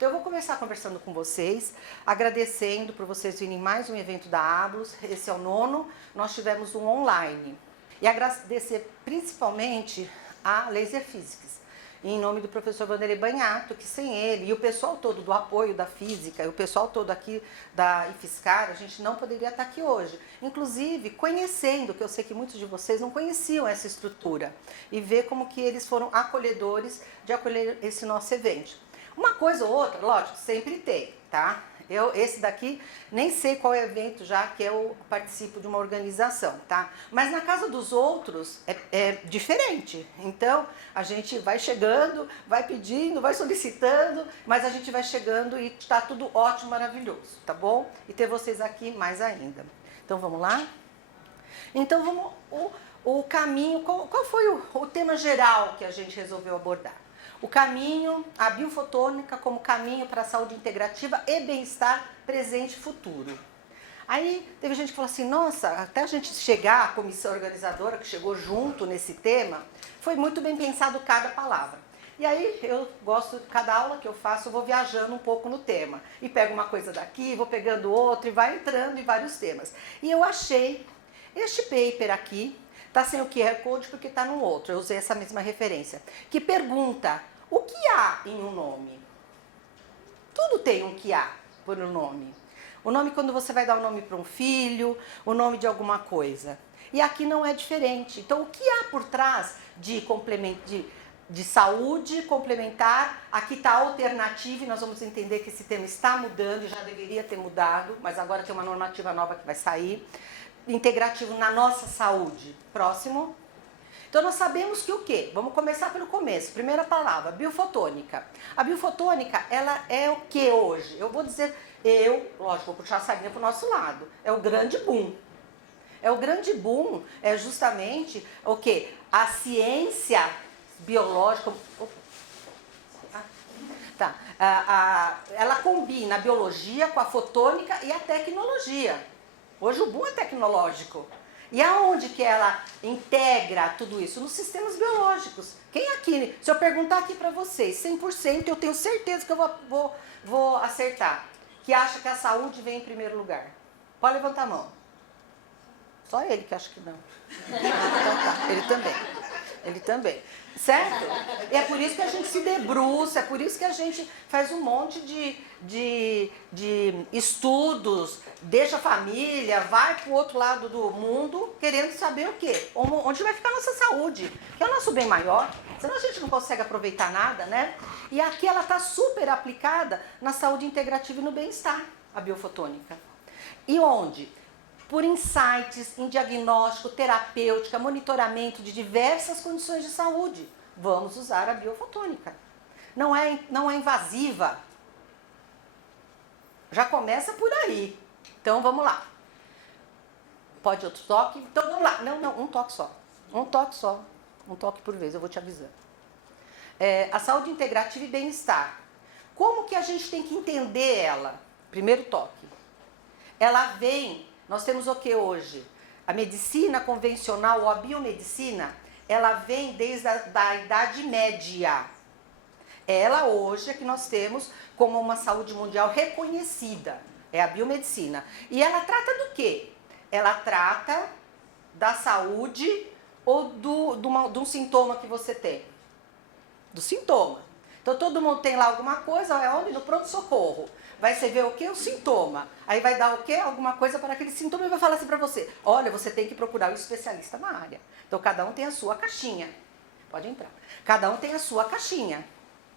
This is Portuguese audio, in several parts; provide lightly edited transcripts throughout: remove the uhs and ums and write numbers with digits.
Então eu vou começar conversando com vocês, agradecendo por vocês virem em mais um evento da Ablus. Esse é o 9º, nós tivemos um online. E agradecer principalmente a Laser Physics, em nome do professor Vanderlei Banhato, que sem ele e o pessoal todo do apoio da física, e o pessoal todo aqui da IFSCar, a gente não poderia estar aqui hoje. Inclusive, conhecendo, que eu sei que muitos de vocês não conheciam essa estrutura, e ver como que eles foram acolhedores de acolher esse nosso evento. Uma coisa ou outra, lógico, sempre tem, tá? Esse daqui, nem sei qual é o evento já que eu participo de uma organização, tá? Mas na casa dos outros é diferente. Então, a gente vai chegando, vai pedindo, vai solicitando, mas a gente vai chegando e está tudo ótimo, maravilhoso, tá bom? E ter vocês aqui mais ainda. Então, vamos lá? Então, vamos... O caminho, qual foi o tema geral que a gente resolveu abordar? O caminho, a biofotônica como caminho para a saúde integrativa e bem-estar presente e futuro. Aí teve gente que falou assim, nossa, até a gente chegar, a comissão organizadora que chegou junto nesse tema, foi muito bem pensado cada palavra. E aí eu gosto, cada aula que eu faço, eu vou viajando um pouco no tema. E pego uma coisa daqui, vou pegando outra e vai entrando em vários temas. E eu achei este paper aqui, tá sem o QR Code porque tá no outro, eu usei essa mesma referência, que pergunta, o que há em um nome? Tudo tem um que há por um nome. O nome quando você vai dar o nome para um filho, o nome de alguma coisa. E aqui não é diferente. Então o que há por trás de saúde complementar, aqui está alternativa e nós vamos entender que esse tema está mudando e já deveria ter mudado, mas agora tem uma normativa nova que vai sair. Integrativo na nossa saúde. Próximo. Então nós sabemos que o quê? Vamos começar pelo começo. Primeira palavra, biofotônica. A biofotônica, ela é o que hoje? Eu vou dizer, lógico, vou puxar a sardinha para o nosso lado. É o grande boom. O grande boom é justamente o quê? A ciência biológica. Ela combina a biologia com a fotônica e a tecnologia. Hoje o boom é tecnológico. E aonde que ela integra tudo isso? Nos sistemas biológicos. Quem aqui, se eu perguntar aqui para vocês, 100%, eu tenho certeza que eu vou acertar, que acha que a saúde vem em primeiro lugar. Pode levantar a mão. Só ele que acha que não. Então tá, ele também. Certo? E é por isso que a gente se debruça, é por isso que a gente faz um monte de estudos, deixa a família, vai para o outro lado do mundo, querendo saber o quê? Onde vai ficar a nossa saúde, que é o nosso bem maior, senão a gente não consegue aproveitar nada, né? E aqui ela está super aplicada na saúde integrativa e no bem-estar, a biofotônica. E onde? Por insights em diagnóstico, terapêutica, monitoramento de diversas condições de saúde. Vamos usar a biofotônica. Não é invasiva. Já começa por aí. Então vamos lá. Pode outro toque? Então vamos lá. Não, um toque só. Um toque só. Um toque por vez, eu vou te avisando. A saúde integrativa e bem-estar. Como que a gente tem que entender ela? Primeiro toque. Ela vem... Nós temos o que hoje? A medicina convencional ou a biomedicina, ela vem desde a Idade Média. Ela hoje é que nós temos como uma saúde mundial reconhecida, é a biomedicina. E ela trata do quê? Ela trata da saúde ou de um sintoma que você tem. Do sintoma. Então todo mundo tem lá alguma coisa, é onde? No pronto-socorro. Vai você ver o que? O sintoma. Aí vai dar o quê? Alguma coisa para aquele sintoma e vai falar assim para você. Olha, você tem que procurar um especialista na área. Então cada um tem a sua caixinha. Pode entrar. Cada um tem a sua caixinha.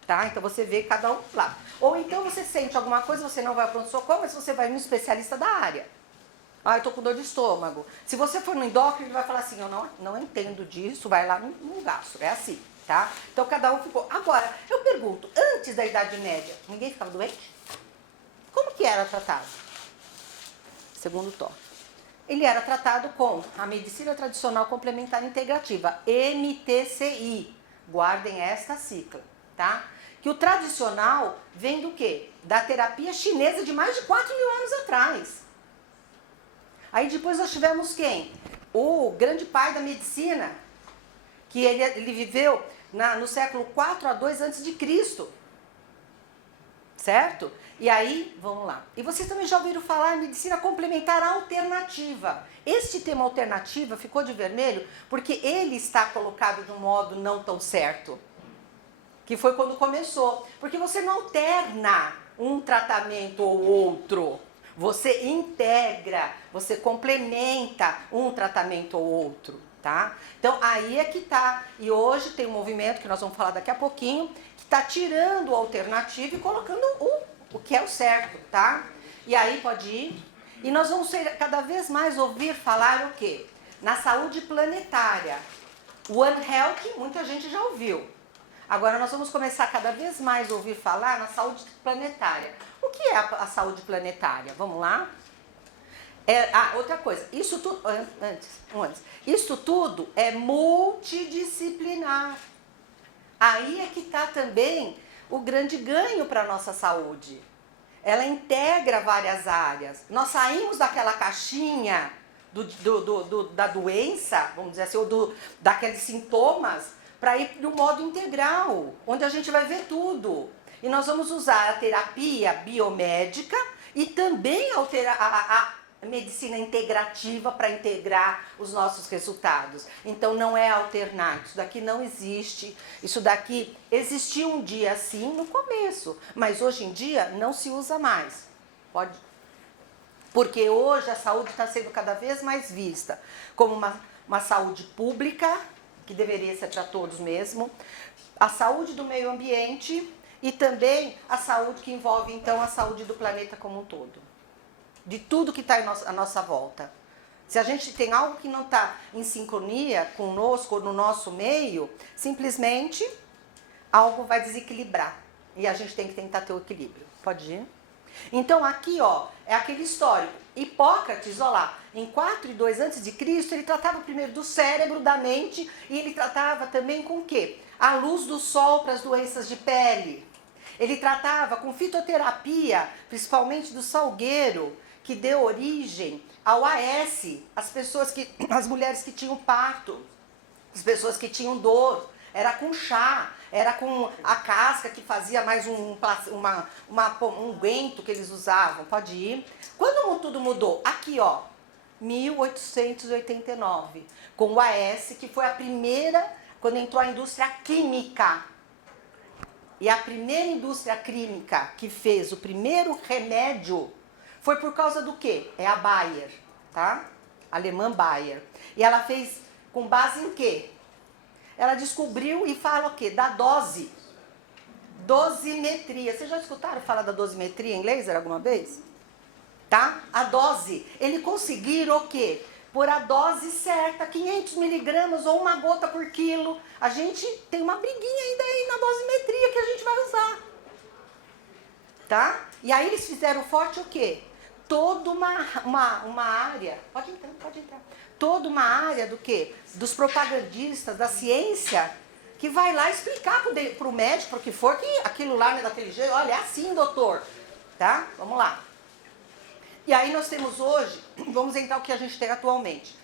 Tá? Então você vê cada um lá. Ou então você sente alguma coisa, você não vai ao pronto-socorro, mas você vai no especialista da área. Ah, eu tô com dor de estômago. Se você for no endócrino, ele vai falar assim, eu não entendo disso, vai lá no gastro. É assim, tá? Então cada um ficou. Agora, eu pergunto, antes da Idade Média, ninguém ficava doente? Como que era tratado? Segundo toque. Ele era tratado com a medicina tradicional complementar integrativa, MTCI. Guardem esta sigla, tá? Que o tradicional vem do quê? Da terapia chinesa de mais de 4.000 anos atrás. Aí depois nós tivemos quem? O grande pai da medicina, que ele viveu no século 4 a 2 a.C. certo? E aí, vamos lá. E vocês também já ouviram falar em medicina complementar alternativa. Este termo alternativa ficou de vermelho porque ele está colocado de um modo não tão certo. Que foi quando começou. Porque você não alterna um tratamento ou outro. Você integra, você complementa um tratamento ou outro, tá? Então, aí é que tá. E hoje tem um movimento, que nós vamos falar daqui a pouquinho, que está tirando o alternativo e colocando o que é o certo, tá? E aí pode ir. E nós vamos cada vez mais ouvir falar o quê? Na saúde planetária. One Health, muita gente já ouviu. Agora nós vamos começar cada vez mais a ouvir falar na saúde planetária. O que é a saúde planetária? Vamos lá? Outra coisa, isso tudo, isso tudo é multidisciplinar. Aí é que está também o grande ganho para a nossa saúde. Ela integra várias áreas. Nós saímos daquela caixinha da doença, vamos dizer assim, ou daqueles sintomas, para ir para o modo integral, onde a gente vai ver tudo. E nós vamos usar a terapia biomédica e também a medicina integrativa para integrar os nossos resultados. Então não é alternar, isso daqui não existe. Isso daqui existiu um dia assim no começo, mas hoje em dia não se usa mais. Porque hoje a saúde está sendo cada vez mais vista como uma saúde pública, que deveria ser para todos mesmo, a saúde do meio ambiente e também a saúde que envolve, então, a saúde do planeta como um todo. De tudo que está à nossa volta. Se a gente tem algo que não está em sincronia conosco, no nosso meio, simplesmente algo vai desequilibrar. E a gente tem que tentar ter o equilíbrio. Pode ir? Então aqui, ó, é aquele histórico. Hipócrates, ó lá, em 402 a.C., ele tratava primeiro do cérebro, da mente, e ele tratava também com o quê? A luz do sol para as doenças de pele. Ele tratava com fitoterapia, principalmente do salgueiro, que deu origem ao AS, as mulheres que tinham parto, as pessoas que tinham dor. Era com chá, era com a casca que fazia mais um unguento que eles usavam. Pode ir. Quando tudo mudou? Aqui, ó, 1889, com o AS, que foi a primeira, quando entrou a indústria química. E a primeira indústria química que fez o primeiro remédio foi por causa do quê? É a Bayer, tá? A alemã Bayer. E ela fez com base em quê? Ela descobriu e fala o quê? Da dose. Dosimetria. Vocês já escutaram falar da dosimetria em laser alguma vez? Tá? A dose. Eles conseguiram o quê? Por a dose certa, 500 miligramas ou uma gota por quilo. A gente tem uma briguinha ainda aí na dosimetria que a gente vai usar. Tá? E aí eles fizeram forte o quê? Toda uma área. Pode entrar, pode entrar. Toda uma área do quê? Dos propagandistas, da ciência, que vai lá explicar pro médico, pro que for, que aquilo lá não é daquele jeito. Olha, é assim, doutor. Tá? Vamos lá. E aí nós temos hoje, vamos entrar o que a gente tem atualmente.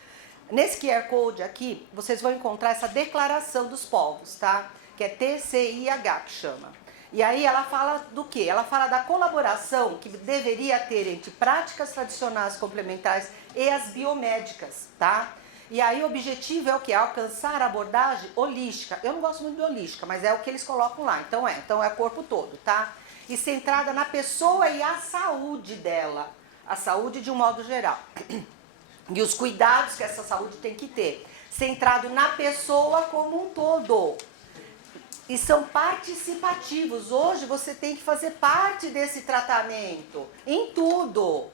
Nesse QR Code aqui, vocês vão encontrar essa declaração dos povos, tá? Que é TCIH que chama. E aí ela fala do quê? Ela fala da colaboração que deveria ter entre práticas tradicionais complementares e as biomédicas, tá? E aí o objetivo é o quê? Alcançar a abordagem holística. Eu não gosto muito de holística, mas é o que eles colocam lá. Então é o corpo todo, tá? E centrada na pessoa e a saúde dela. A saúde de um modo geral. E os cuidados que essa saúde tem que ter. Centrado na pessoa como um todo. E são participativos. Hoje você tem que fazer parte desse tratamento. Em tudo.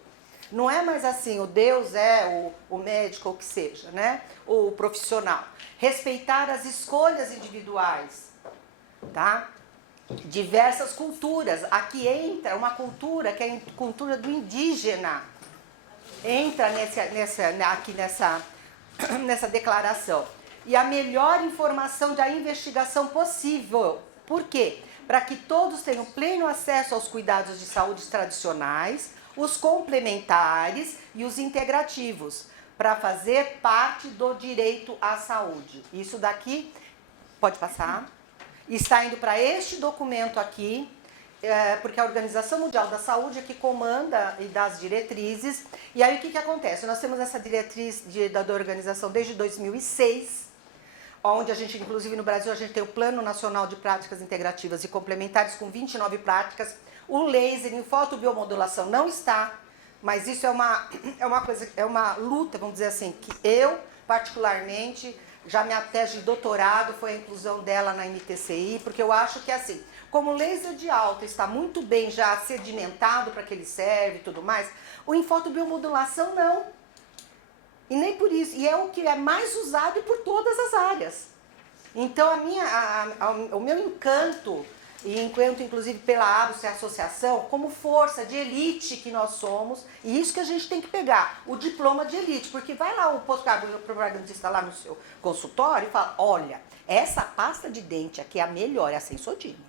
Não é mais assim, o Deus é o médico ou o que seja, né? O profissional. Respeitar as escolhas individuais. Tá? Diversas culturas. Aqui entra uma cultura que é a cultura do indígena. Entra aqui nessa declaração. E a melhor informação da investigação possível. Por quê? Para que todos tenham pleno acesso aos cuidados de saúde tradicionais, os complementares e os integrativos, para fazer parte do direito à saúde. Isso daqui, pode passar, está indo para este documento aqui, porque a Organização Mundial da Saúde é que comanda e dá as diretrizes. E aí o que acontece? Nós temos essa diretriz da organização desde 2006, onde a gente, inclusive no Brasil, a gente tem o Plano Nacional de Práticas Integrativas e Complementares com 29 práticas. O laser em fotobiomodulação não está, mas isso é uma coisa, é uma luta, vamos dizer assim, que eu, particularmente, já minha tese de doutorado foi a inclusão dela na MTCI, porque eu acho que assim, como o laser de alta está muito bem já sedimentado para que ele serve e tudo mais, o em fotobiomodulação não. E nem por isso, e é o que é mais usado por todas as áreas. Então o meu encanto, e encanto inclusive pela ABUS, a associação, como força de elite que nós somos, e isso que a gente tem que pegar, o diploma de elite, porque vai lá o propagandista lá no seu consultório e fala, olha, essa pasta de dente aqui é a melhor, é a Sensodyne,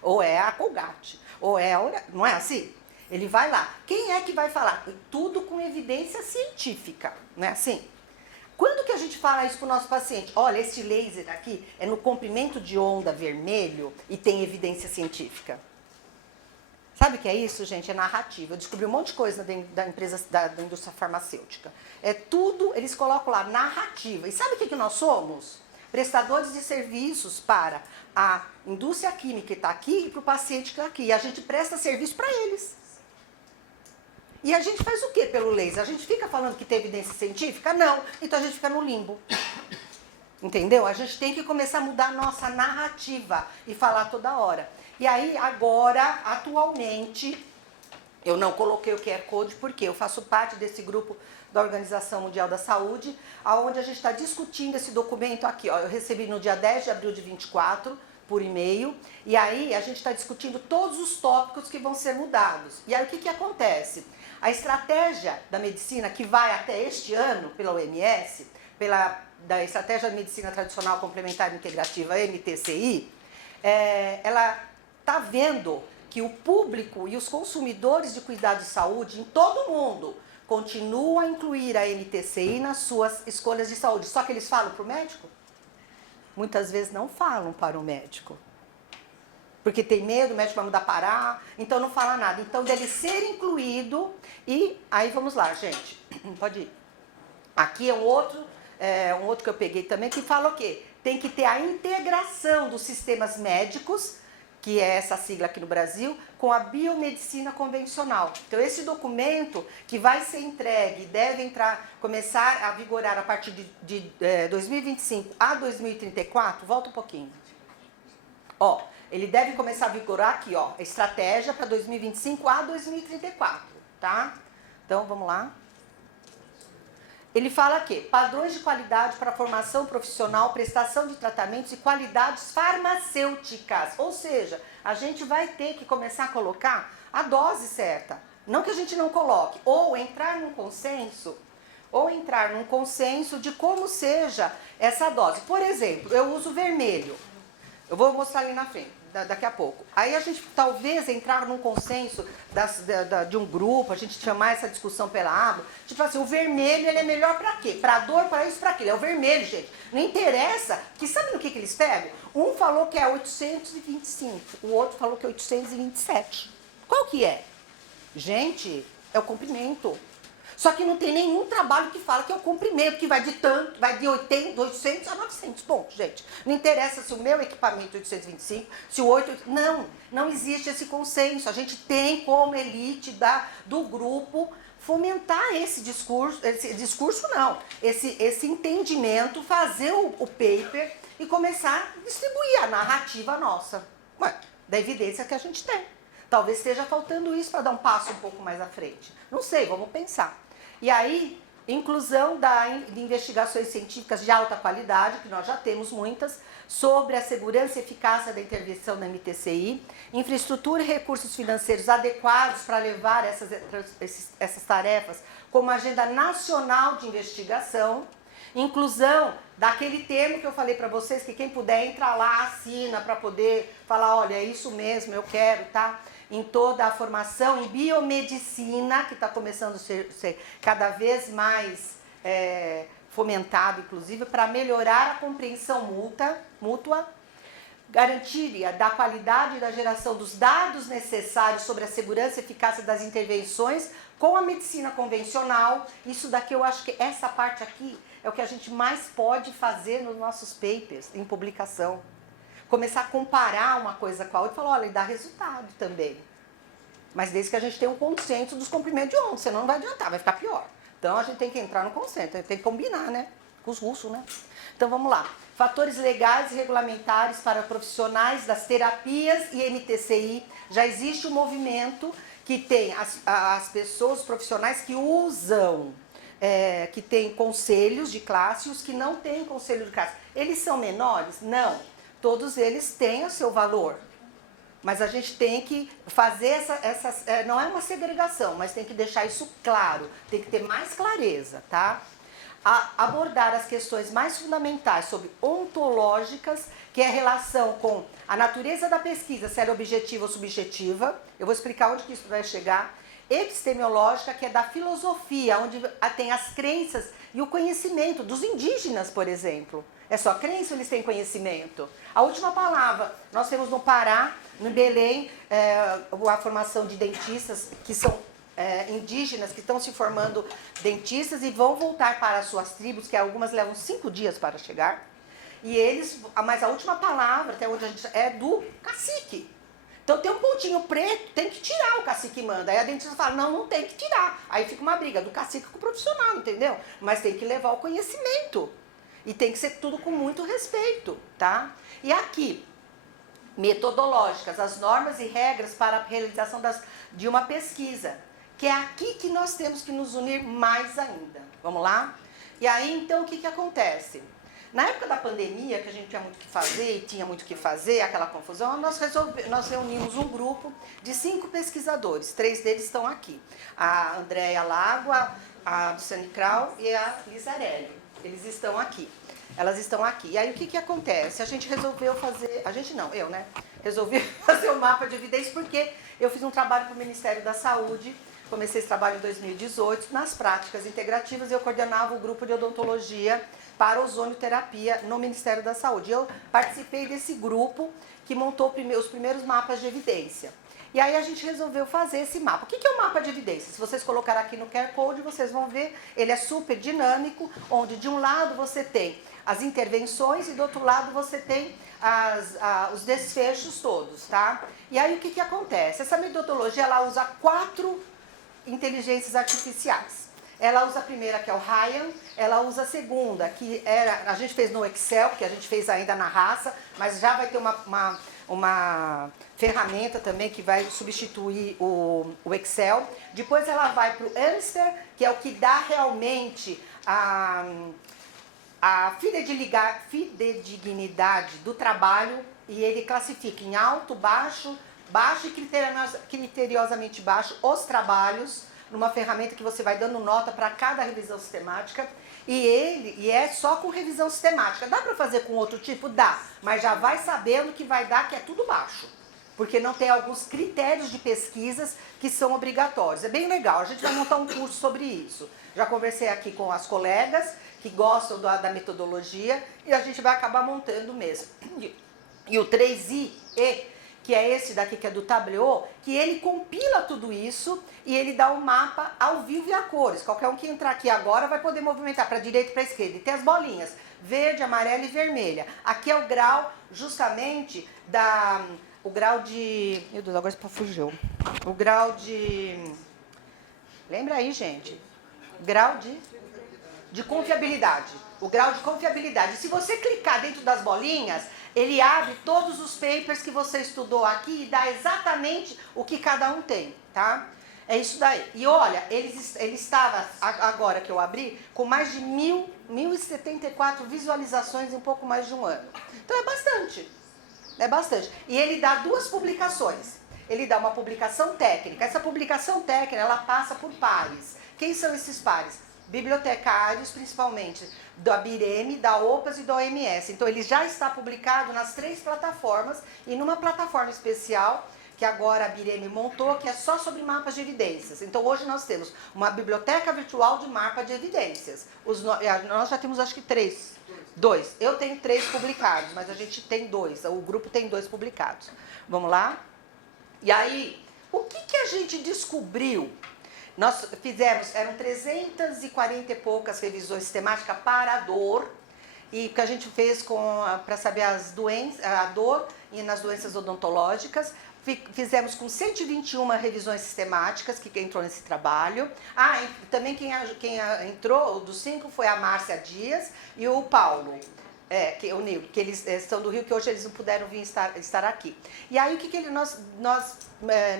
ou é a Colgate, ou é a... não é assim? Ele vai lá. Quem é que vai falar? Tudo com evidência científica, não é assim? Quando que a gente fala isso para o nosso paciente? Olha, esse laser aqui é no comprimento de onda vermelho e tem evidência científica. Sabe o que é isso, gente? É narrativa. Eu descobri um monte de coisa da empresa, da indústria farmacêutica. É tudo, eles colocam lá, narrativa. E sabe o que nós somos? Prestadores de serviços para a indústria química que está aqui e para o paciente que está aqui. E a gente presta serviço para eles. E a gente faz o que pelo laser? A gente fica falando que tem evidência científica? Não. Então a gente fica no limbo. Entendeu? A gente tem que começar a mudar a nossa narrativa e falar toda hora. E aí, agora, atualmente, eu não coloquei o QR Code porque eu faço parte desse grupo da Organização Mundial da Saúde, onde a gente está discutindo esse documento aqui. Ó, eu recebi no dia 10 de abril de 24, por e-mail, e aí a gente está discutindo todos os tópicos que vão ser mudados. E aí o que acontece? A estratégia da medicina que vai até este ano pela OMS, da Estratégia de Medicina Tradicional Complementar e Integrativa, MTCI, ela está vendo que o público e os consumidores de cuidado de saúde em todo o mundo continuam a incluir a MTCI nas suas escolhas de saúde. Só que eles falam para o médico? Muitas vezes não falam para o médico. Porque tem medo, o médico vai mudar parar, então não fala nada. Então deve ser incluído e aí vamos lá, gente. Pode ir. Aqui é um outro que eu peguei também, que fala o quê? Tem que ter a integração dos sistemas médicos, que é essa sigla aqui no Brasil, com a biomedicina convencional. Então esse documento que vai ser entregue, deve começar a vigorar a partir de 2025 a 2034, volta um pouquinho. Ó, ele deve começar a vigorar aqui, ó, a estratégia para 2025 a 2034, tá? Então, vamos lá. Ele fala aqui, padrões de qualidade para formação profissional, prestação de tratamentos e qualidades farmacêuticas. Ou seja, a gente vai ter que começar a colocar a dose certa. Não que a gente não coloque. Ou entrar num consenso de como seja essa dose. Por exemplo, eu uso vermelho. Eu vou mostrar ali na frente, daqui a pouco. Aí a gente talvez entrar num consenso de um grupo, a gente chamar essa discussão pela água. Tipo assim, o vermelho ele é melhor pra quê? Pra dor, pra isso, pra aquilo. É o vermelho, gente. Não interessa, que sabe no que eles pegam? Um falou que é 825, o outro falou que é 827. Qual que é? Gente, é o comprimento. Só que não tem nenhum trabalho que fala que é o comprimento, que vai de 800 a 900 pontos, gente. Não interessa se o meu equipamento é 825, se o 8... Não existe esse consenso. A gente tem como elite do grupo fomentar esse discurso não, esse entendimento, fazer o paper e começar a distribuir a narrativa nossa, da evidência que a gente tem. Talvez esteja faltando isso para dar um passo um pouco mais à frente. Não sei, vamos pensar. E aí, inclusão de investigações científicas de alta qualidade, que nós já temos muitas, sobre a segurança e eficácia da intervenção na MTCI, infraestrutura e recursos financeiros adequados para levar essas tarefas, como agenda nacional de investigação, inclusão daquele termo que eu falei para vocês, que quem puder entrar lá, assina para poder falar, olha, é isso mesmo, eu quero, tá? Em toda a formação em biomedicina, que está começando a ser cada vez mais fomentado, inclusive, para melhorar a compreensão mútua. garantia da qualidade da geração dos dados necessários sobre a segurança e eficácia das intervenções com a medicina convencional. Isso daqui eu acho que essa parte aqui é o que a gente mais pode fazer nos nossos papers, em publicação. Começar a comparar uma coisa com a outra e falar, olha, dá resultado também. Mas desde que a gente tenha um consenso dos comprimentos de onda, senão não vai adiantar, vai ficar pior. Então a gente tem que entrar no consenso, tem que combinar, né? Com os russos, né? Então vamos lá. Fatores legais e regulamentares para profissionais das terapias e MTCI. Já existe um movimento que tem as pessoas, os profissionais que usam, que tem conselhos de classe e os que não têm conselho de classe. Eles são menores? Não. Todos eles têm o seu valor. Mas a gente tem que fazer não é uma segregação, mas tem que deixar isso claro, tem que ter mais clareza, tá? Abordar as questões mais fundamentais sobre ontológicas, que é a relação com a natureza da pesquisa, se ela é objetiva ou subjetiva. Eu vou explicar onde que isso vai chegar. Epistemológica, que é da filosofia, onde tem as crenças e o conhecimento dos indígenas, por exemplo. É só crença ou eles têm conhecimento? A última palavra, nós temos no Pará, no Belém, a formação de dentistas que são indígenas, que estão se formando dentistas e vão voltar para as suas tribos, que algumas levam 5 dias para chegar. E eles, mas a última palavra, até onde a gente é do cacique. Então tem um pontinho preto, tem que tirar, o cacique manda. Aí a dentista fala, não tem que tirar. Aí fica uma briga do cacique com o profissional, entendeu? Mas tem que levar o conhecimento. E tem que ser tudo com muito respeito, tá? E aqui, metodológicas, as normas e regras para a realização de uma pesquisa. Que é aqui que nós temos que nos unir mais ainda. Vamos lá? E aí, então, o que acontece? Na época da pandemia, que a gente tinha muito o que fazer, e tinha muito o que fazer, aquela confusão, nós reunimos um grupo de 5 pesquisadores. 3 deles estão aqui. A Andréia Lago, a Luciane Krau e a Lizarelli. Eles estão aqui. Elas estão aqui. E aí, o que acontece? A gente resolveu fazer... A gente não, eu, né? Resolvi fazer um mapa de evidência porque eu fiz um trabalho para o Ministério da Saúde. Comecei esse trabalho em 2018. Nas práticas integrativas, eu coordenava o grupo de odontologia para ozonioterapia no Ministério da Saúde. Eu participei desse grupo que montou os primeiros mapas de evidência. E aí a gente resolveu fazer esse mapa. O que é um mapa de evidência? Se vocês colocarem aqui no QR Code, vocês vão ver, ele é super dinâmico, onde de um lado você tem as intervenções e do outro lado você tem os desfechos todos, tá? E aí o que acontece? Essa metodologia, ela usa 4 inteligências artificiais. Ela usa a primeira, que é o Ryan, ela usa a segunda, que a gente fez no Excel, que a gente fez ainda na raça, mas já vai ter uma ferramenta também que vai substituir o Excel. Depois ela vai para o Amster, que é o que dá realmente a fidedignidade do trabalho, e ele classifica em alto, baixo e criteriosamente baixo os trabalhos, numa ferramenta que você vai dando nota para cada revisão sistemática. E é só com revisão sistemática. Dá para fazer com outro tipo? Dá, mas já vai sabendo que vai dar que é tudo baixo. Porque não tem alguns critérios de pesquisas que são obrigatórios. É bem legal, a gente vai montar um curso sobre isso. Já conversei aqui com as colegas que gostam da metodologia e a gente vai acabar montando mesmo. E o 3I, que é esse daqui, que é do Tableau, que ele compila tudo isso e ele dá um mapa ao vivo e a cores. Qualquer um que entrar aqui agora vai poder movimentar para a direita e para a esquerda. E tem as bolinhas, verde, amarela e vermelha. Aqui é o grau, justamente, o grau de... Meu Deus, agora fugiu. O grau de... Lembra aí, gente? Grau de confiabilidade. O grau de confiabilidade. Se você clicar dentro das bolinhas, ele abre todos os papers que você estudou aqui e dá exatamente o que cada um tem, tá? É isso daí. E olha, ele estava, agora que eu abri, com mais de 1.074 visualizações em pouco mais de um ano. Então é bastante. É bastante. E ele dá 2 publicações. Ele dá uma publicação técnica. Essa publicação técnica, ela passa por pares. Quem são esses pares? Bibliotecários, principalmente da BIREM, da OPAS e da OMS. Então ele já está publicado nas 3 plataformas e numa plataforma especial que agora a BIREM montou, que é só sobre mapas de evidências. Então hoje nós temos uma biblioteca virtual de mapa de evidências. Nós já temos acho que 3 2. Eu tenho 3 publicados, mas a gente tem 2. O grupo tem 2 publicados. Vamos lá? E aí, o que a gente descobriu? Nós fizemos, eram 340 e poucas revisões sistemáticas para a dor, e que a gente fez para saber as doenças, a dor e nas doenças odontológicas. Fizemos com 121 revisões sistemáticas que entrou nesse trabalho. E também quem entrou, dos 5, foi a Márcia Dias e o Paulo. O Nilo, que eles são do Rio, que hoje eles não puderam vir estar aqui. E aí,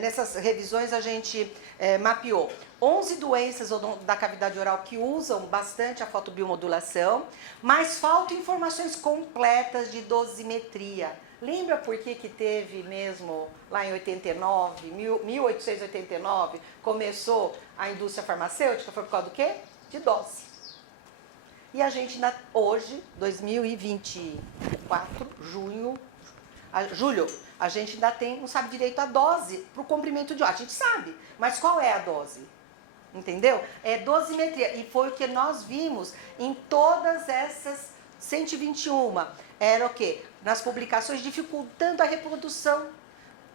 nessas revisões, a gente mapeou 11 doenças da cavidade oral que usam bastante a fotobiomodulação, mas faltam informações completas de dosimetria. Lembra por que teve mesmo, lá em 1889, começou a indústria farmacêutica? Foi por causa do quê? De dose. E a gente, hoje, 2024, julho, a gente ainda não sabe direito a dose para o comprimento de ar. A gente sabe, mas qual é a dose? Entendeu? É dosimetria. E foi o que nós vimos em todas essas 121. Era o quê? Nas publicações, dificultando a reprodução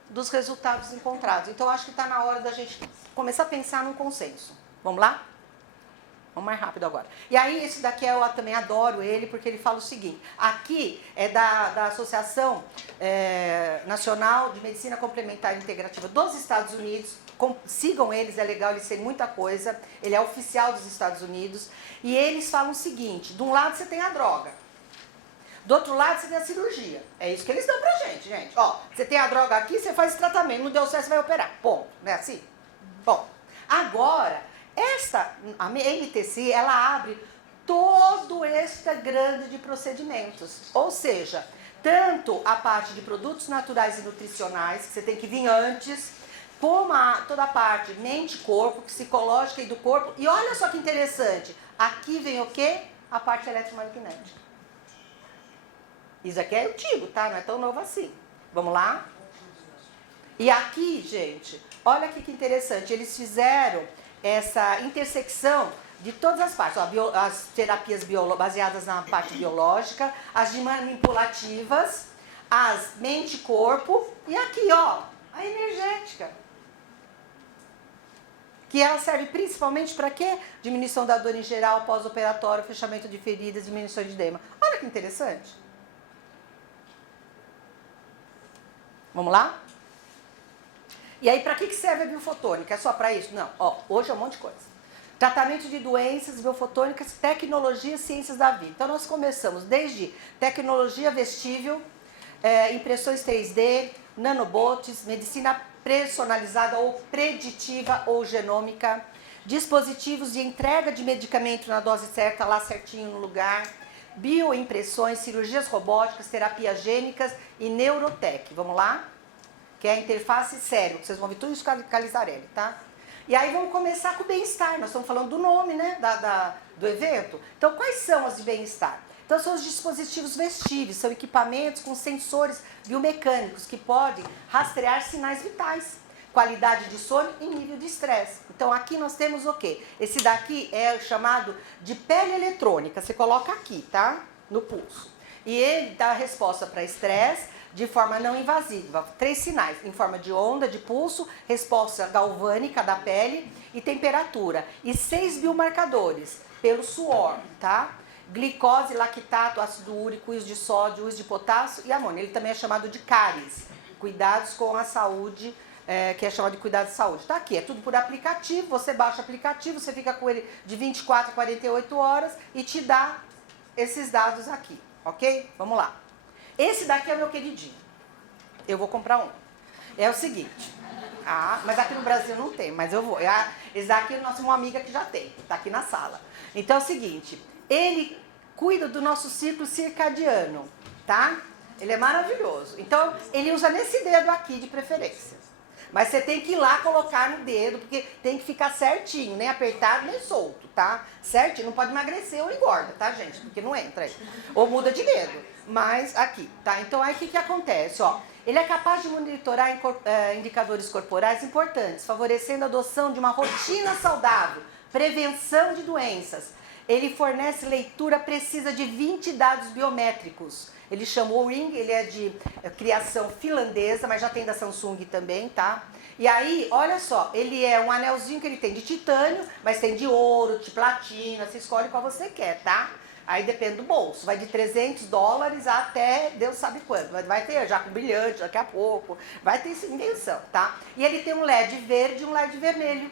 dos resultados encontrados. Então, acho que está na hora da gente começar a pensar num consenso. Vamos lá? Vamos mais rápido agora. E aí, esse daqui eu também adoro ele, porque ele fala o seguinte. Aqui é da Associação Nacional de Medicina Complementar e Integrativa dos Estados Unidos. Sigam eles, é legal, eles têm muita coisa. Ele é oficial dos Estados Unidos. E eles falam o seguinte, de um lado você tem a droga. Do outro lado você tem a cirurgia. É isso que eles dão pra gente, gente. Ó, você tem a droga aqui, você faz esse tratamento. Não deu certo, você vai operar. Ponto. Não é assim? Bom, agora... a MTC, ela abre todo esse grande de procedimentos, ou seja, tanto a parte de produtos naturais e nutricionais, que você tem que vir antes, como toda a parte mente-corpo, psicológica e do corpo, e olha só que interessante, aqui vem o quê? A parte eletromagnética. Isso aqui é antigo, tá? Não é tão novo assim. Vamos lá? E aqui, gente, olha aqui que interessante, eles fizeram essa intersecção de todas as partes, as terapias baseadas na parte biológica, as de manipulativas, as mente-corpo e aqui, ó, a energética. Que ela serve principalmente para quê? Diminuição da dor em geral, pós-operatório, fechamento de feridas, diminuição de edema. Olha que interessante. Vamos lá? E aí, para que serve a biofotônica? É só para isso? Não. Ó, hoje é um monte de coisa. Tratamento de doenças biofotônicas, tecnologia, ciências da vida. Então, nós começamos desde tecnologia vestível, impressões 3D, nanobots, medicina personalizada ou preditiva ou genômica, dispositivos de entrega de medicamento na dose certa, lá certinho no lugar, bioimpressões, cirurgias robóticas, terapias gênicas e neurotech. Vamos lá? Que é a interface cérebro, que vocês vão ver tudo isso com a Calizarelli, tá? E aí vamos começar com o bem-estar, nós estamos falando do nome, né, do evento. Então, quais são as de bem-estar? Então, são os dispositivos vestíveis, são equipamentos com sensores biomecânicos que podem rastrear sinais vitais, qualidade de sono e nível de estresse. Então, aqui nós temos o quê? Esse daqui é chamado de pele eletrônica, você coloca aqui, tá? No pulso. E ele dá a resposta para estresse, de forma não invasiva, 3 sinais, em forma de onda, de pulso, resposta galvânica da pele e temperatura. E 6 biomarcadores, pelo suor, tá? Glicose, lactato, ácido úrico, uso de sódio, uso de potássio e amônio. Ele também é chamado de cáries, cuidados com a saúde, que é chamado de cuidado de saúde. Tá aqui, é tudo por aplicativo, você baixa o aplicativo, você fica com ele de 24 a 48 horas e te dá esses dados aqui, ok? Vamos lá. Esse daqui é o meu queridinho. Eu vou comprar um. É o seguinte. Mas aqui no Brasil não tem, mas eu vou. Esse daqui é uma amiga que já tem. Tá aqui na sala. Então é o seguinte. Ele cuida do nosso ciclo circadiano, tá? Ele é maravilhoso. Então, ele usa nesse dedo aqui de preferência. Mas você tem que ir lá colocar no dedo, porque tem que ficar certinho, nem apertado, nem solto, tá? Certinho, não pode emagrecer ou engorda, tá, gente? Porque não entra aí. Ou muda de dedo. Mas aqui, tá? Então, aí o que acontece, ó? Ele é capaz de monitorar indicadores corporais importantes, favorecendo a adoção de uma rotina saudável, prevenção de doenças, Ele fornece leitura precisa de 20 dados biométricos. Ele chamou o Ring, ele é de criação finlandesa, mas já tem da Samsung também, tá? E aí, olha só, ele é um anelzinho que ele tem de titânio, mas tem de ouro, de platina, você escolhe qual você quer, tá? Aí depende do bolso, vai de $300 até Deus sabe quanto. Vai ter já com brilhante daqui a pouco, vai ter essa invenção, tá? E ele tem um LED verde e um LED vermelho,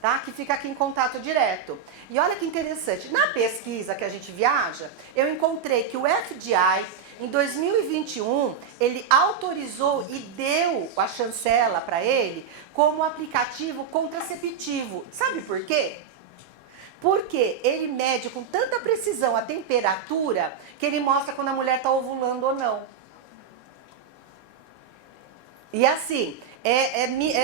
tá? Que fica aqui em contato direto. E olha que interessante, na pesquisa que a gente viaja, eu encontrei que o FDI, em 2021, ele autorizou e deu a chancela para ele como aplicativo contraceptivo. Sabe por quê? Porque ele mede com tanta precisão a temperatura que ele mostra quando a mulher está ovulando ou não. E assim,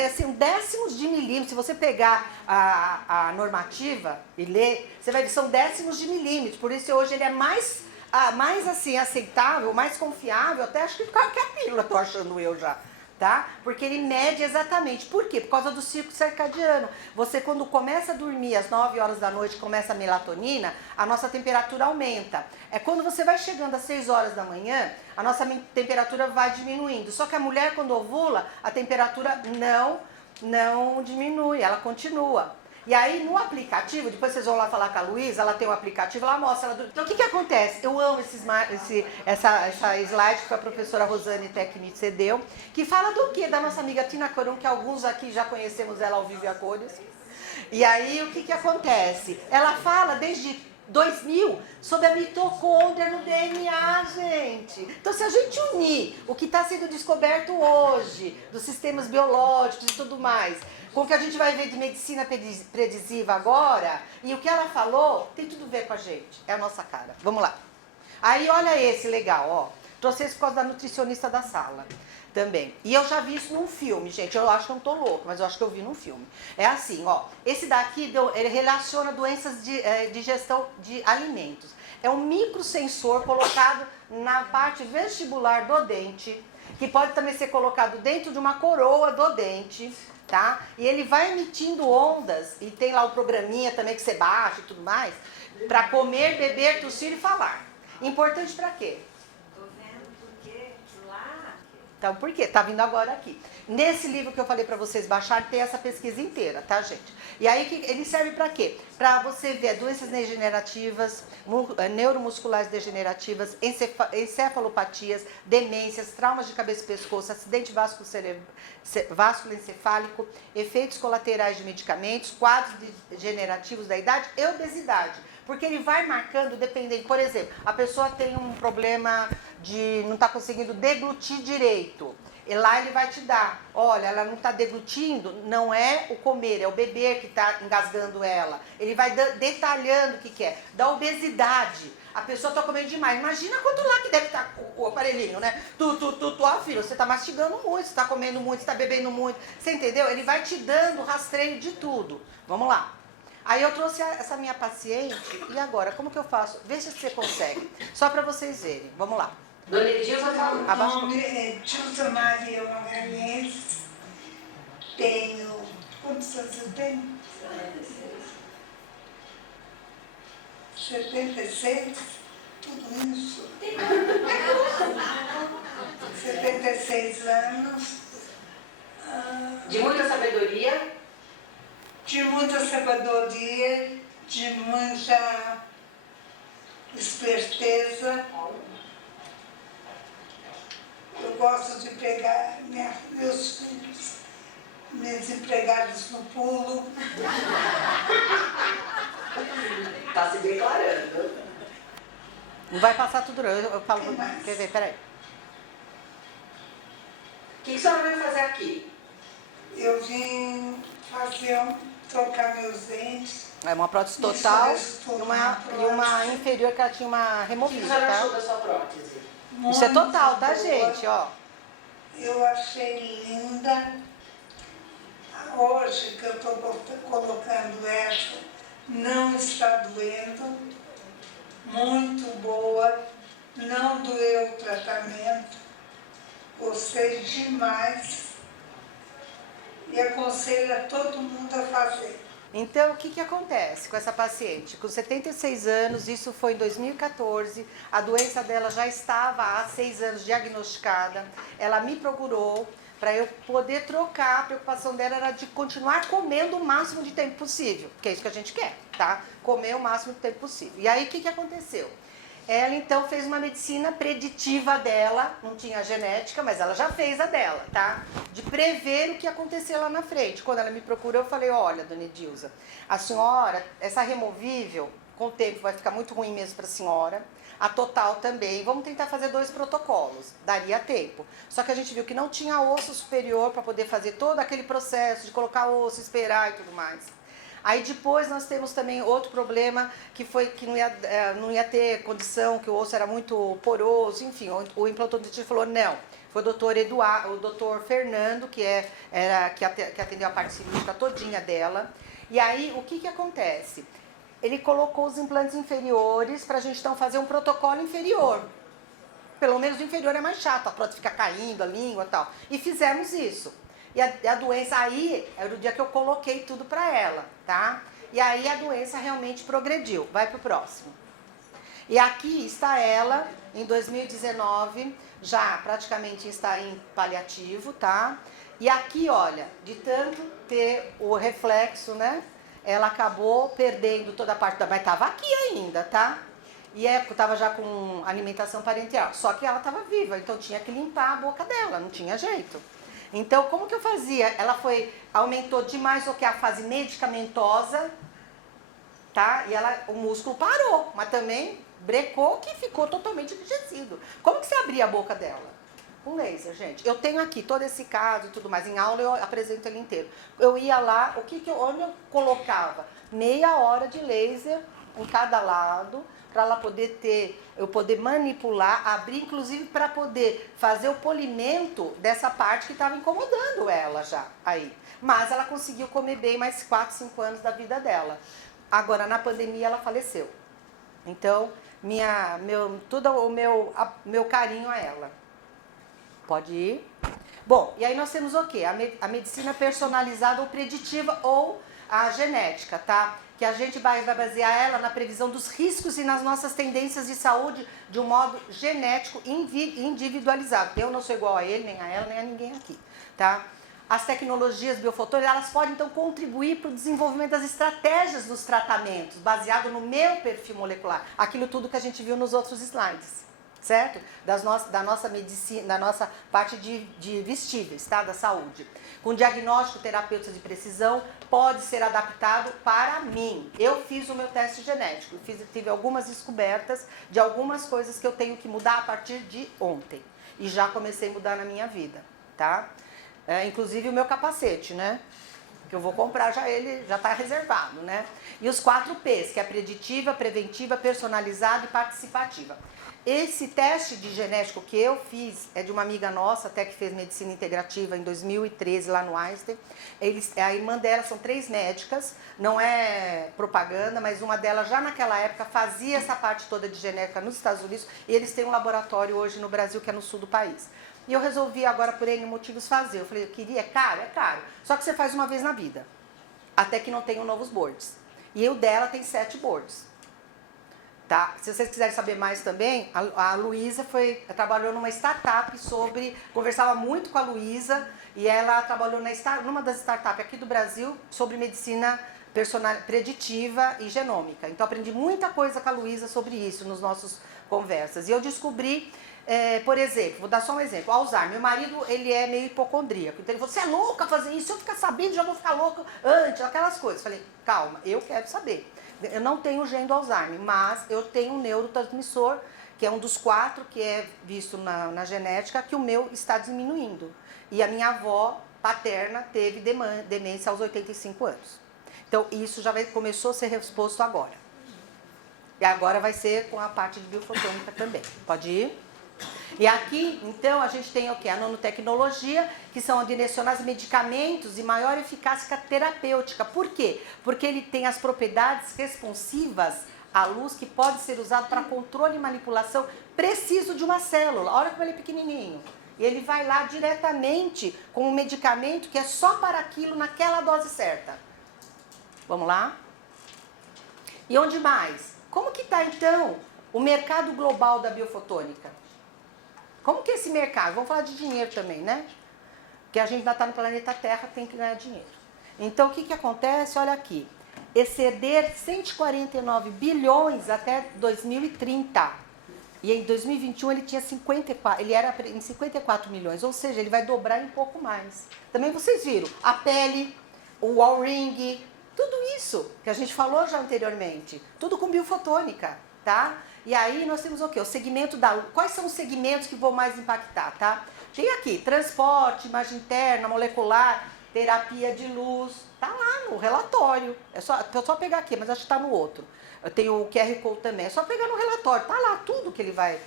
assim, décimos de milímetro. Se você pegar a normativa e ler, você vai ver que são décimos de milímetro. Por isso hoje ele é mais assim, aceitável, mais confiável, até acho que a pílula, tô achando eu já. Tá? Porque ele mede exatamente. Por quê? Por causa do ciclo circadiano. Você, quando começa a dormir às 9 horas da noite, começa a melatonina, a nossa temperatura aumenta. É quando você vai chegando às 6 horas da manhã, a nossa temperatura vai diminuindo. Só que a mulher, quando ovula, a temperatura não diminui, ela continua. E aí, no aplicativo, depois vocês vão lá falar com a Luísa, ela tem um aplicativo, ela mostra. Então, o que acontece? Eu amo essa slide que a professora Rosane Tecnit deu, que fala do quê? Da nossa amiga Tina Corum, que alguns aqui já conhecemos ela ao vivo e a cores. E aí, o que acontece? Ela fala desde 2000 sobre a mitocôndria no DNA, gente. Então, se a gente unir o que está sendo descoberto hoje, dos sistemas biológicos e tudo mais, com o que a gente vai ver de medicina predisiva agora, e o que ela falou, tem tudo a ver com a gente. É a nossa cara. Vamos lá. Aí, olha esse legal, ó. Trouxe esse por causa da nutricionista da sala também. E eu já vi isso num filme, gente. Eu acho que eu não tô louca, mas eu acho que eu vi num filme. É assim, ó. Esse daqui, ele relaciona doenças de digestão de alimentos. É um microsensor colocado na parte vestibular do dente, que pode também ser colocado dentro de uma coroa do dente, tá? E ele vai emitindo ondas, e tem lá o programinha também que você baixa e tudo mais, para comer, beber, tossir e falar. Importante para quê? Tô vendo porque lá... Então, por quê? Tá vindo agora aqui. Nesse livro que eu falei para vocês baixar, tem essa pesquisa inteira, tá, gente? E aí, ele serve para quê? Para você ver doenças degenerativas, neuromusculares degenerativas, encefalopatias, demências, traumas de cabeça e pescoço, acidente vasculoencefálico, efeitos colaterais de medicamentos, quadros degenerativos da idade e obesidade. Porque ele vai marcando, dependendo, por exemplo, a pessoa tem um problema de não estar conseguindo deglutir direito. E lá ele vai te dar, olha, ela não está deglutindo, não é o comer, é o beber que está engasgando ela. Ele vai detalhando o que é. Da obesidade, a pessoa está comendo demais. Imagina quanto lá que deve estar o aparelhinho, né? Filho, você está mastigando muito, você está comendo muito, você está bebendo muito. Você entendeu? Ele vai te dando rastreio de tudo. Vamos lá. Aí eu trouxe essa minha paciente, e agora, como que eu faço? Vê se você consegue, só para vocês verem. Vamos lá. Dona Edilva tá... O nome é Tilsa Maria Magalhães. Tenho... Quantos anos eu tenho? 76. Tudo isso. 76 anos. De muita sabedoria. De muita sabedoria, de muita esperteza. Eu gosto de pegar meus filhos, meus empregados no pulo. Tá se declarando. Não vai passar tudo não, eu falo, quer ver, peraí. O que a senhora veio fazer aqui? Eu vim trocar meus dentes. É uma prótese total e uma inferior que ela tinha uma O que a removida, senhora achou tá? da sua prótese? Isso é total, tá, Boa. gente? Ó. Eu achei linda. Hoje que eu estou colocando essa, não está doendo. Muito boa. Não doeu o tratamento. Gostei demais. E aconselho a todo mundo a fazer. Então, o que que acontece com essa paciente? Com 76 anos, isso foi em 2014, a doença dela já estava há 6 anos diagnosticada, ela me procurou para eu poder trocar, a preocupação dela era de continuar comendo o máximo de tempo possível, que é isso que a gente quer, tá? Comer o máximo de tempo possível. E aí, o que que aconteceu? Ela então fez uma medicina preditiva dela, não tinha genética, mas ela já fez a dela, tá? De prever o que ia acontecer lá na frente. Quando ela me procurou, eu falei, olha, dona Edilza, a senhora, essa removível, com o tempo vai ficar muito ruim mesmo para a senhora, a total também, vamos tentar fazer 2 protocolos, daria tempo. Só que a gente viu que não tinha osso superior para poder fazer todo aquele processo de colocar osso, esperar e tudo mais. Aí depois nós temos também outro problema, que foi que não ia ter condição, que o osso era muito poroso, enfim, o implantodontista falou não. Foi o doutor Fernando, que atendeu a parte cirúrgica todinha dela. E aí, o que que acontece? Ele colocou os implantes inferiores para a gente então fazer um protocolo inferior. Pelo menos o inferior é mais chato, a prótese fica caindo, a língua e tal. E fizemos isso. E a doença aí, era o dia que eu coloquei tudo para ela, tá? E aí a doença realmente progrediu. Vai pro próximo. E aqui está ela, em 2019, já praticamente está em paliativo, tá? E aqui, olha, de tanto ter o reflexo, né? Ela acabou perdendo toda a parte mas estava aqui ainda, tá? E estava já com alimentação parenteral. Só que ela estava viva, então tinha que limpar a boca dela, não tinha jeito. Então, como que eu fazia? Ela aumentou demais o que a fase medicamentosa, tá? E o músculo parou, mas também brecou que ficou totalmente enrijecido. Como que você abria a boca dela? Com laser, gente. Eu tenho aqui todo esse caso e tudo mais. Em aula eu apresento ele inteiro. Eu ia lá, onde eu colocava? Meia hora de laser em cada lado, para ela eu poder manipular, abrir, inclusive para poder fazer o polimento dessa parte que estava incomodando ela já aí. Mas ela conseguiu comer bem mais 4, 5 anos da vida dela. Agora, na pandemia, ela faleceu. Então, todo o meu carinho a ela. Pode ir. Bom, e aí nós temos o quê? A medicina personalizada ou preditiva ou a genética, tá? Que a gente vai basear ela na previsão dos riscos e nas nossas tendências de saúde de um modo genético individualizado. Eu não sou igual a ele, nem a ela, nem a ninguém aqui, tá? As tecnologias biofotônicas, elas podem então contribuir para o desenvolvimento das estratégias dos tratamentos, baseado no meu perfil molecular, aquilo tudo que a gente viu nos outros slides, certo? Da nossa medicina, da nossa parte de vestíveis, tá? Da saúde. Com diagnóstico terapêutico de precisão, pode ser adaptado para mim. Eu fiz o meu teste genético, tive algumas descobertas de algumas coisas que eu tenho que mudar a partir de ontem. E já comecei a mudar na minha vida, tá? Inclusive o meu capacete, né? Que eu vou comprar ele já está reservado, né? E os 4 P's, que é preditiva, preventiva, personalizada e participativa. Esse teste de genético que eu fiz é de uma amiga nossa, até que fez medicina integrativa em 2013 lá no Einstein. A irmã dela são 3 médicas, não é propaganda, mas uma delas já naquela época fazia essa parte toda de genética nos Estados Unidos e eles têm um laboratório hoje no Brasil que é no sul do país. E eu resolvi agora, por N motivos, fazer. Eu falei, eu queria, é caro. Só que você faz uma vez na vida, até que não tenham novos boards. E o dela tem 7 boards. Tá? Se vocês quiserem saber mais também, a Luísa trabalhou numa startup conversava muito com a Luísa, e ela trabalhou numa das startups aqui do Brasil sobre medicina preditiva e genômica. Então aprendi muita coisa com a Luísa sobre isso nos nossos conversas. E eu descobri, por exemplo, vou dar só um exemplo, Alzheimer. Meu marido, ele é meio hipocondríaco, então ele falou, você é louca fazer isso? Se eu ficar sabendo, já vou ficar louca antes, aquelas coisas. Falei, calma, eu quero saber. Eu não tenho o gene do Alzheimer, mas eu tenho um neurotransmissor, que é um dos 4 que é visto na genética, que o meu está diminuindo. E a minha avó paterna teve demência aos 85 anos. Então, isso já começou a ser exposto agora. E agora vai ser com a parte de biofotônica também. Pode ir? E aqui, então, a gente tem o quê? A nanotecnologia, que são direcionados medicamentos de maior eficácia terapêutica. Por quê? Porque ele tem as propriedades responsivas à luz que pode ser usado para controle e manipulação preciso de uma célula. Olha como ele é pequenininho. E ele vai lá diretamente com um medicamento que é só para aquilo naquela dose certa. Vamos lá? E onde mais? Como que está, então, o mercado global da biofotônica? Como que é esse mercado? Vamos falar de dinheiro também, né? Porque a gente ainda está no planeta Terra, tem que ganhar dinheiro. Então, o que acontece? Olha aqui. Exceder 149 bilhões até 2030. E em 2021 ele tinha 54, ele era em 54 milhões, ou seja, ele vai dobrar em pouco mais. Também vocês viram, a pele, o wall ring, tudo isso que a gente falou já anteriormente, tudo com biofotônica, tá? E aí nós temos o quê? O segmento da luz. Quais são os segmentos que vão mais impactar, tá? Tem aqui, transporte, imagem interna, molecular, terapia de luz, tá lá no relatório. É só pegar aqui, mas acho que tá no outro. Tem o QR Code também, é só pegar no relatório, tá lá tudo que ele vai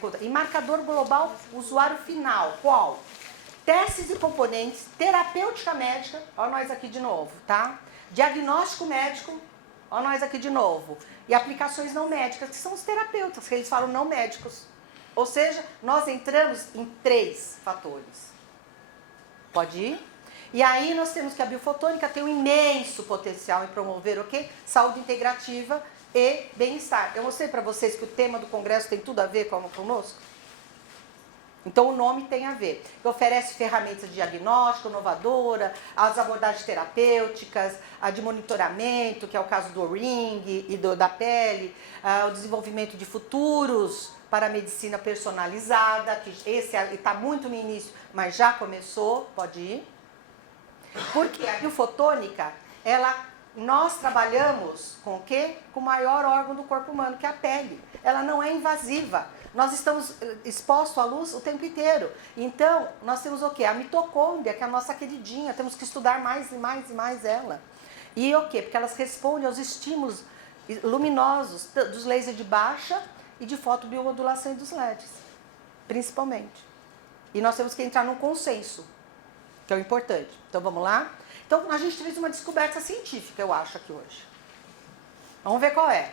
contar. E marcador global, usuário final, qual? Testes e componentes, terapêutica médica, ó nós aqui de novo, tá? Diagnóstico médico, ó nós aqui de novo. E aplicações não médicas, que são os terapeutas, que eles falam não médicos. Ou seja, nós entramos em 3 fatores. Pode ir? E aí nós temos que a biofotônica tem um imenso potencial em promover o quê? Saúde integrativa e bem-estar. Eu mostrei para vocês que o tema do congresso tem tudo a ver conosco? Então o nome tem a ver. Oferece ferramentas de diagnóstico, inovadora, as abordagens terapêuticas, a de monitoramento, que é o caso do ring e da pele, o desenvolvimento de futuros para a medicina personalizada, que esse está muito no início, mas já começou, pode ir. Porque a biofotônica, nós trabalhamos com o quê? Com o maior órgão do corpo humano, que é a pele. Ela não é invasiva. Nós estamos expostos à luz o tempo inteiro. Então, nós temos o quê? A mitocôndria, que é a nossa queridinha. Temos que estudar mais e mais e mais ela. E o quê? Porque elas respondem aos estímulos luminosos dos lasers de baixa e de fotobiomodulação e dos LEDs, principalmente. E nós temos que entrar num consenso, que é o importante. Então, vamos lá? Então, a gente fez uma descoberta científica, eu acho, aqui hoje. Vamos ver qual é.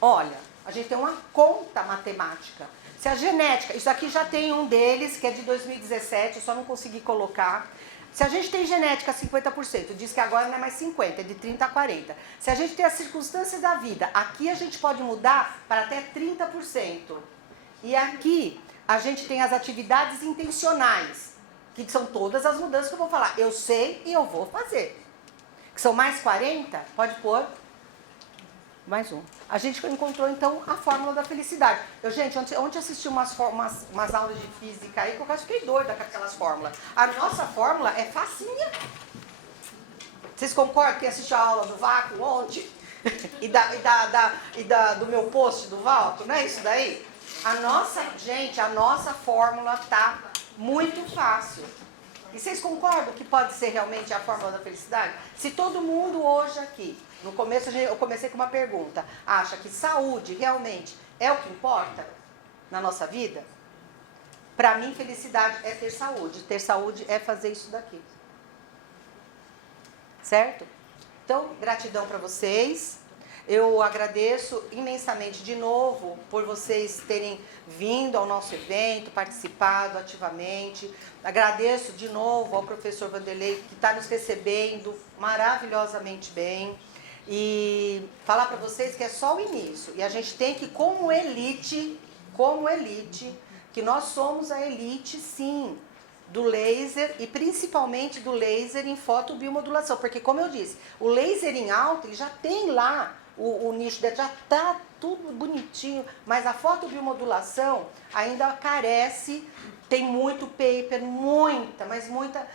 Olha, a gente tem uma conta matemática. Se a genética, isso aqui já tem um deles, que é de 2017, eu só não consegui colocar. Se a gente tem genética 50%, diz que agora não é mais 50%, é de 30% a 40%. Se a gente tem as circunstâncias da vida, aqui a gente pode mudar para até 30%. E aqui a gente tem as atividades intencionais, que são todas as mudanças que eu vou falar. Eu sei e eu vou fazer. Que são mais 40, pode pôr mais um. A gente encontrou, então, a fórmula da felicidade. Gente, ontem assisti umas aulas de física aí, que eu quase fiquei doida com aquelas fórmulas. A nossa fórmula é facinha. Vocês concordam que assistiu a aula do vácuo ontem? Do meu post do Valco, não é isso daí? A nossa fórmula tá muito fácil. E vocês concordam que pode ser realmente a fórmula da felicidade? Se todo mundo hoje aqui, no começo eu comecei com uma pergunta, acha que saúde realmente é o que importa na nossa vida? Para mim, felicidade é ter saúde. Ter saúde é fazer isso daqui. Certo? Então, gratidão para vocês. Eu agradeço imensamente de novo por vocês terem vindo ao nosso evento, participado ativamente. Agradeço de novo ao professor Vanderlei, que está nos recebendo maravilhosamente bem. E falar para vocês que é só o início. E a gente tem que, como elite, que nós somos a elite, sim, do laser e principalmente do laser em fotobiomodulação. Porque, como eu disse, o laser em alta, ele já tem lá o nicho dele, já está tudo bonitinho, mas a fotobiomodulação ainda carece, tem muito paper, muita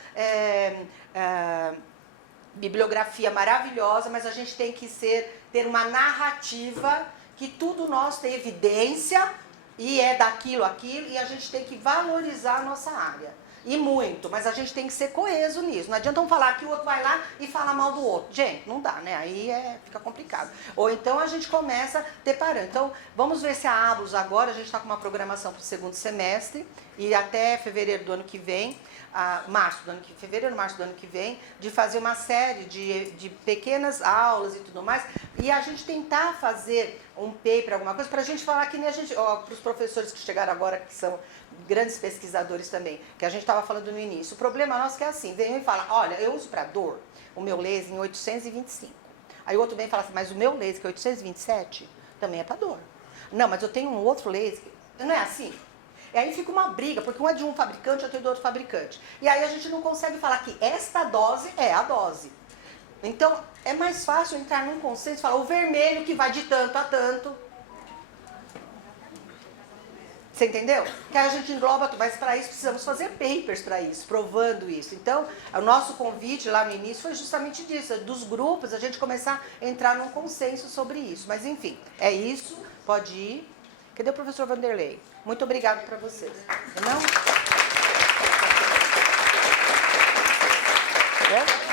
bibliografia maravilhosa, mas a gente tem que ter uma narrativa que tudo nós tem evidência e é daquilo, e a gente tem que valorizar a nossa área. E muito, mas a gente tem que ser coeso nisso. Não adianta um falar que o outro vai lá e fala mal do outro. Gente, não dá, né? Aí fica complicado. Ou então a gente começa a ter parâmetro. Então, vamos ver se a ABLUS agora, a gente está com uma programação para o segundo semestre e até fevereiro do ano que vem, março do ano que vem, de fazer uma série de pequenas aulas e tudo mais, e a gente tentar fazer um paper, alguma coisa, para a gente falar que nem a gente, para os professores que chegaram agora, que são grandes pesquisadores também, que a gente estava falando no início. O problema nosso é que é assim, vem e fala, olha, eu uso para dor o meu laser em 825. Aí o outro vem e fala assim, mas o meu laser que é 827 também é para dor. Não, mas eu tenho um outro laser, não é assim? E aí fica uma briga, porque um é de um fabricante, outro é do outro fabricante. E aí a gente não consegue falar que esta dose é a dose. Então, é mais fácil entrar num consenso e falar o vermelho que vai de tanto a tanto. Você entendeu? Que aí a gente engloba tudo, mas para isso precisamos fazer papers para isso, provando isso. Então, o nosso convite lá no início foi justamente disso, dos grupos, a gente começar a entrar num consenso sobre isso. Mas enfim, é isso, pode ir. Cadê o professor Vanderlei? Muito obrigado para vocês. Não? É?